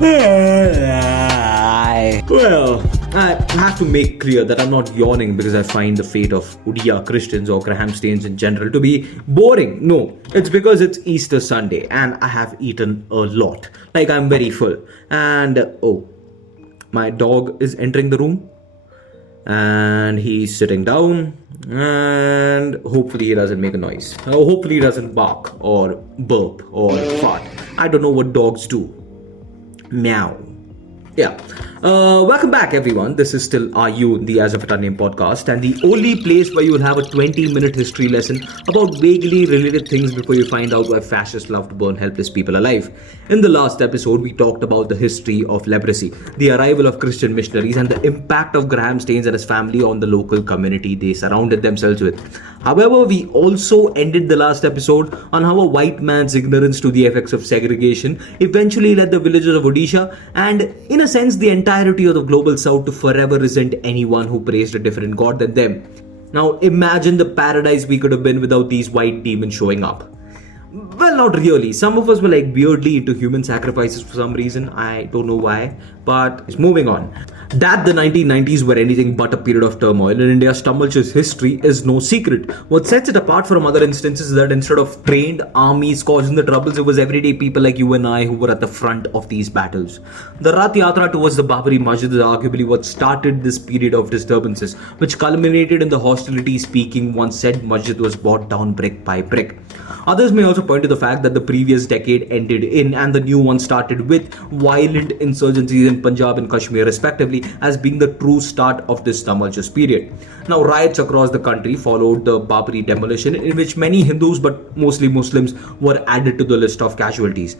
Well, I have to make clear that I'm not yawning because I find the fate of Odia Christians or Graham Stains in general to be boring. No, it's because it's Easter Sunday and I have eaten a lot. Like, I'm very full. And, my dog is entering the room. And he's sitting down. And hopefully he doesn't make a noise. Hopefully he doesn't bark or burp or fart. I don't know what dogs do. Meow. Yeah. Welcome back, everyone. This is still Are You, the As of It Name podcast, and the only place where you will have a 20-minute history lesson about vaguely related things before you find out why fascists love to burn helpless people alive. In the last episode, we talked about the history of leprosy, the arrival of Christian missionaries, and the impact of Graham Staines and his family on the local community they surrounded themselves with. However, we also ended the last episode on how a white man's ignorance to the effects of segregation eventually led the villagers of Odisha and, in a sense, the entirety of the global south to forever resent anyone who praised a different god than them. Now, imagine the paradise we could have been without these white demons showing up. Well, not really. Some of us were weirdly into human sacrifices for some reason. I don't know why, but it's moving on. That the 1990s were anything but a period of turmoil in India's tumultuous history is no secret. What sets it apart from other instances is that instead of trained armies causing the troubles, it was everyday people like you and I who were at the front of these battles. The Rath Yatra towards the Babri Masjid is arguably what started this period of disturbances, which culminated in the hostilities peaking once said masjid was brought down brick by brick. Others may also point to the fact that the previous decade ended in and the new one started with violent insurgencies in Punjab and Kashmir respectively as being the true start of this tumultuous period. Now, riots across the country followed the Babri demolition, in which many Hindus but mostly Muslims were added to the list of casualties.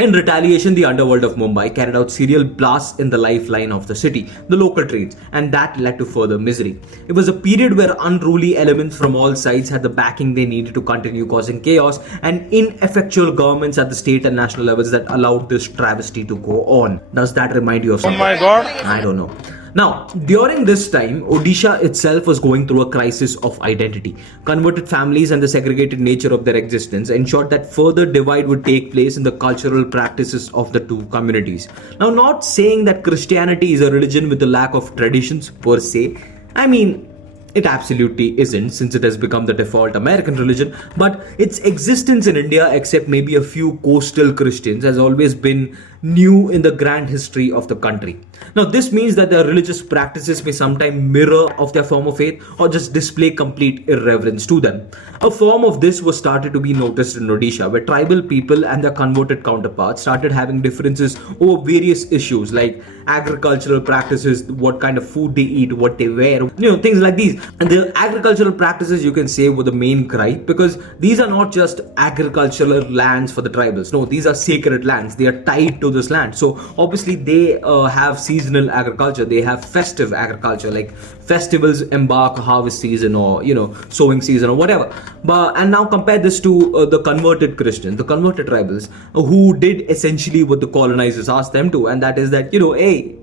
In retaliation, the underworld of Mumbai carried out serial blasts in the lifeline of the city, the local trains, and that led to further misery. It was a period where unruly elements from all sides had the backing they needed to continue causing chaos, and ineffectual governments at the state and national levels that allowed this travesty to go on. Does that remind you of something? Oh my God! I don't know. Now, during this time, Odisha itself was going through a crisis of identity. Converted families and the segregated nature of their existence ensured that further divide would take place in the cultural practices of the two communities. Now, not saying that Christianity is a religion with a lack of traditions per se. I mean, it absolutely isn't, since it has become the default American religion, but its existence in India, except maybe a few coastal Christians, has always been new in the grand history of the country. Now, this means that their religious practices may sometimes mirror of their form of faith or just display complete irreverence to them. A form of this was started to be noticed in Odisha, where tribal people and their converted counterparts started having differences over various issues like agricultural practices, what kind of food they eat, what they wear, things like these. And the agricultural practices, you can say, were the main gripe, because these are not just agricultural lands for the tribals. No, these are sacred lands. They are tied to this land. So obviously they have seasonal agriculture. They have festive agriculture, like festivals embark harvest season or sowing season or whatever. And now compare this to the converted Christians, the converted tribals, who did essentially what the colonizers asked them to, and that is that hey,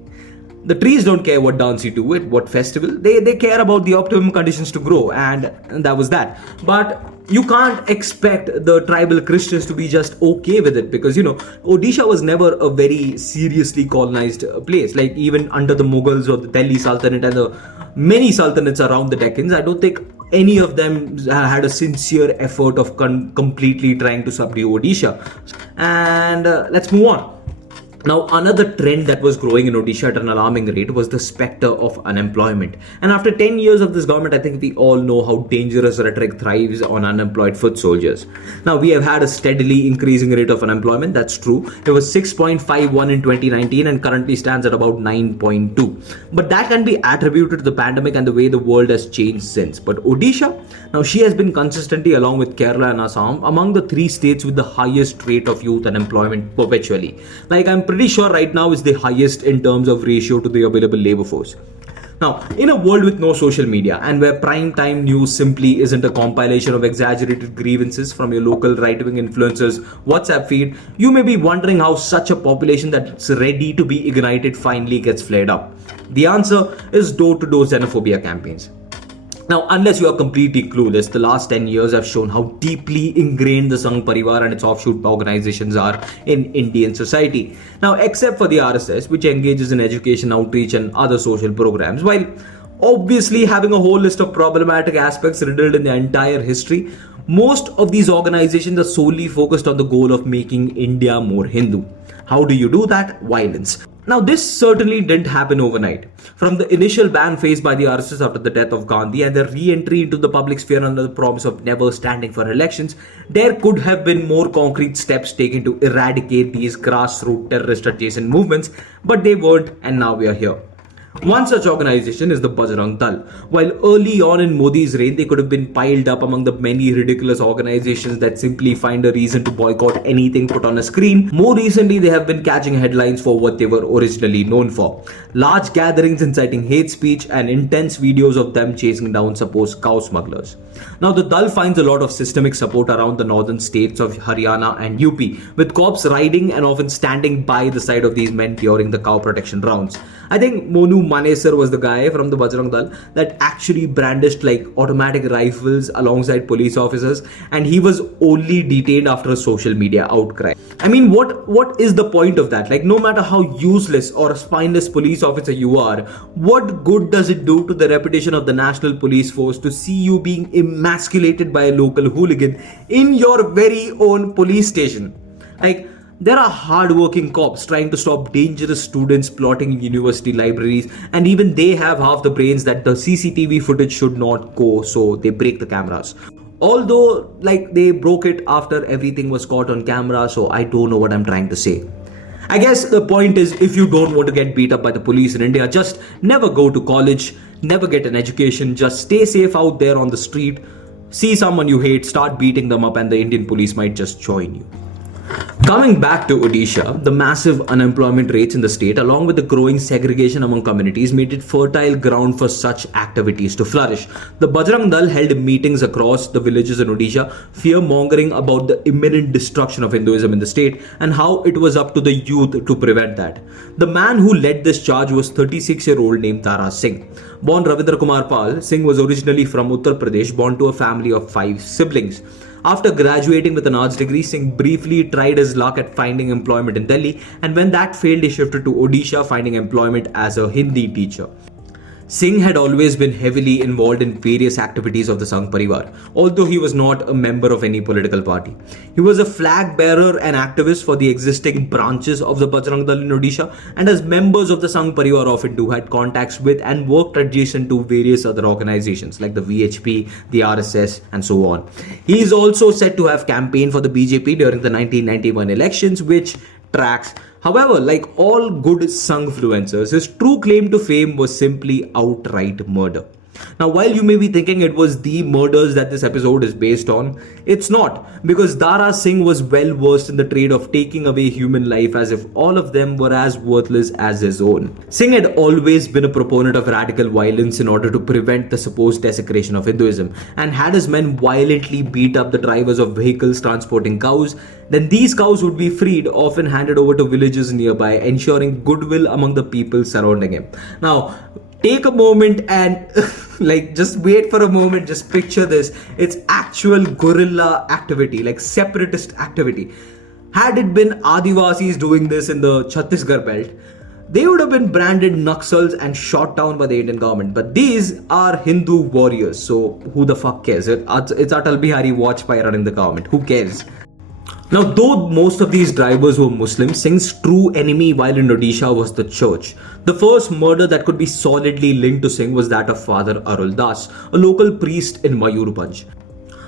the trees don't care what dance you do it, what festival. They care about the optimum conditions to grow, and that was that. But you can't expect the tribal Christians to be just okay with it, because Odisha was never a very seriously colonized place. Like, even under the Mughals or the Delhi Sultanate and the many sultanates around the Deccans, I don't think any of them had a sincere effort of completely trying to subdue Odisha. And let's move on. Now, another trend that was growing in Odisha at an alarming rate was the spectre of unemployment. And after 10 years of this government, I think we all know how dangerous rhetoric thrives on unemployed foot soldiers. Now, we have had a steadily increasing rate of unemployment, that's true. It was 6.51 in 2019 and currently stands at about 9.2. But that can be attributed to the pandemic and the way the world has changed since. But Odisha, now she has been consistently, along with Kerala and Assam, among the three states with the highest rate of youth unemployment perpetually. Like, I'm pretty sure right now is the highest in terms of ratio to the available labor force. Now, in a world with no social media and where prime time news simply isn't a compilation of exaggerated grievances from your local right-wing influencers' WhatsApp feed, you may be wondering how such a population that's ready to be ignited finally gets flared up. The answer is door-to-door xenophobia campaigns. Now, unless you are completely clueless, the last 10 years have shown how deeply ingrained the Sangh Parivar and its offshoot organizations are in Indian society. Now, except for the RSS, which engages in education, outreach, and other social programs, while obviously having a whole list of problematic aspects riddled in their entire history, most of these organizations are solely focused on the goal of making India more Hindu. How do you do that? Violence. Now, this certainly didn't happen overnight. From the initial ban faced by the RSS after the death of Gandhi and their re-entry into the public sphere under the promise of never standing for elections, there could have been more concrete steps taken to eradicate these grassroots terrorist adjacent movements, but they weren't, and now we are here. One such organization is the Bajrang Dal. While early on in Modi's reign, they could have been piled up among the many ridiculous organizations that simply find a reason to boycott anything put on a screen, more recently they have been catching headlines for what they were originally known for: large gatherings inciting hate speech and intense videos of them chasing down supposed cow smugglers. Now, the Dal finds a lot of systemic support around the northern states of Haryana and UP, with cops riding and often standing by the side of these men during the cow protection rounds. I think Monu Manesar was the guy from the Bajrang Dal that actually brandished like automatic rifles alongside police officers, and he was only detained after a social media outcry. I mean, what is the point of that? Like, no matter how useless or a spineless police officer you are, what good does it do to the reputation of the National Police Force to see you being emasculated by a local hooligan in your very own police station? Like, there are hard-working cops trying to stop dangerous students plotting in university libraries, and even they have half the brains that the CCTV footage should not go, so they break the cameras. Although, like, they broke it after everything was caught on camera, so I don't know what I'm trying to say. I guess the point is, if you don't want to get beat up by the police in India, just never go to college, never get an education, just stay safe out there on the street, see someone you hate, start beating them up, and the Indian police might just join you. Coming back to Odisha, the massive unemployment rates in the state, along with the growing segregation among communities, made it fertile ground for such activities to flourish. The Bajrang Dal held meetings across the villages in Odisha, fear-mongering about the imminent destruction of Hinduism in the state and how it was up to the youth to prevent that. The man who led this charge was 36-year-old named Tara Singh. Born Ravindra Kumar Pal, Singh was originally from Uttar Pradesh, born to a family of 5 siblings. After graduating with an arts degree, Singh briefly tried his luck at finding employment in Delhi, and when that failed, he shifted to Odisha, finding employment as a Hindi teacher. Singh had always been heavily involved in various activities of the Sangh Parivar, although he was not a member of any political party. He was a flag bearer and activist for the existing branches of the Bajrang Dal in Odisha, and as members of the Sangh Parivar often do, had contacts with and worked adjacent to various other organizations like the VHP, the RSS, and so on. He is also said to have campaigned for the BJP during the 1991 elections, which tracks. However, like all good Sangh-fluencers, his true claim to fame was simply outright murder. Now, while you may be thinking it was the murders that this episode is based on, it's not, because Dara Singh was well versed in the trade of taking away human life as if all of them were as worthless as his own. Singh had always been a proponent of radical violence in order to prevent the supposed desecration of Hinduism, and had his men violently beat up the drivers of vehicles transporting cows, then these cows would be freed, often handed over to villages nearby, ensuring goodwill among the people surrounding him. Now, take a moment and like just wait for a moment, just picture this. It's actual guerrilla activity, like separatist activity. Had it been Adivasis doing this in the Chhattisgarh belt, they would have been branded Naxals and shot down by the Indian government. But these are Hindu warriors, so who the fuck cares? It's Atal Bihari Vajpayee running the government. Who cares? Now, though most of these drivers were Muslims, Singh's true enemy while in Odisha was the church. The first murder that could be solidly linked to Singh was that of Father Arul Das, a local priest in Mayurbhanj.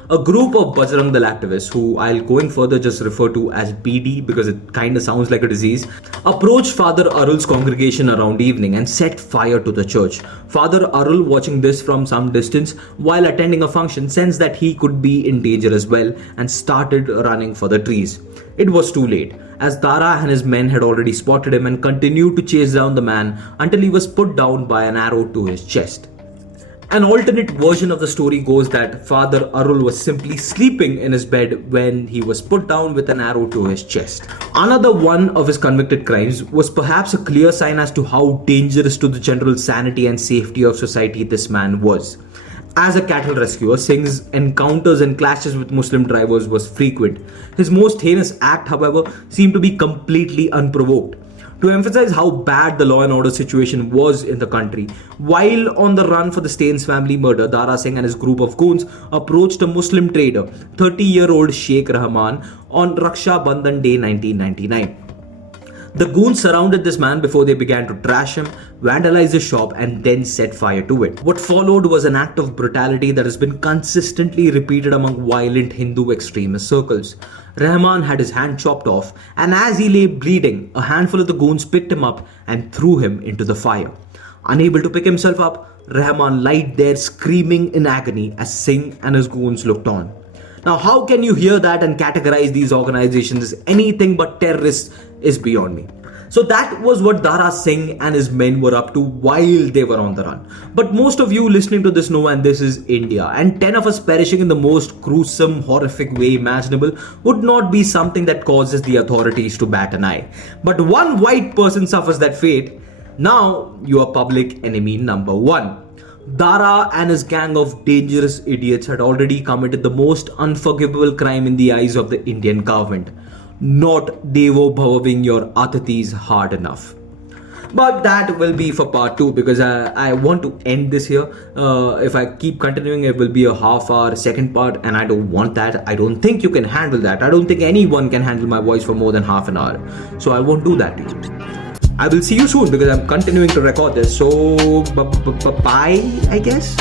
A group of Bajrang Dal activists, who I'll going further just refer to as BD because it kinda sounds like a disease, approached Father Arul's congregation around evening and set fire to the church. Father Arul, watching this from some distance while attending a function, sensed that he could be in danger as well and started running for the trees. It was too late, as Tara and his men had already spotted him and continued to chase down the man until he was put down by an arrow to his chest. An alternate version of the story goes that Father Arul was simply sleeping in his bed when he was put down with an arrow to his chest. Another one of his convicted crimes was perhaps a clear sign as to how dangerous to the general sanity and safety of society this man was. As a cattle rescuer, Singh's encounters and clashes with Muslim drivers was frequent. His most heinous act, however, seemed to be completely unprovoked. To emphasize how bad the law and order situation was in the country, while on the run for the Staines family murder, Dara Singh and his group of goons approached a Muslim trader, 30-year-old Sheikh Rahman, on Raksha Bandhan Day 1999. The goons surrounded this man before they began to trash him, vandalize his shop, and then set fire to it. What followed was an act of brutality that has been consistently repeated among violent Hindu extremist circles. Rahman had his hand chopped off, and as he lay bleeding, a handful of the goons picked him up and threw him into the fire. Unable to pick himself up, Rahman lied there screaming in agony as Singh and his goons looked on. Now, how can you hear that and categorize these organizations as anything but terrorists is beyond me. So that was what Dara Singh and his men were up to while they were on the run. But most of you listening to this know, and this is India, and 10 of us perishing in the most gruesome, horrific way imaginable would not be something that causes the authorities to bat an eye. But one white person suffers that fate. Now you are public enemy number one. Dara and his gang of dangerous idiots had already committed the most unforgivable crime in the eyes of the Indian government. Not Devo Bhavaving your Atithis hard enough. But that will be for part 2 because I want to end this here. If I keep continuing, it will be a half-hour second part, and I don't want that. I don't think you can handle that. I don't think anyone can handle my voice for more than half an hour. So I won't do that to you. I will see you soon because I'm continuing to record this. So, bye, I guess.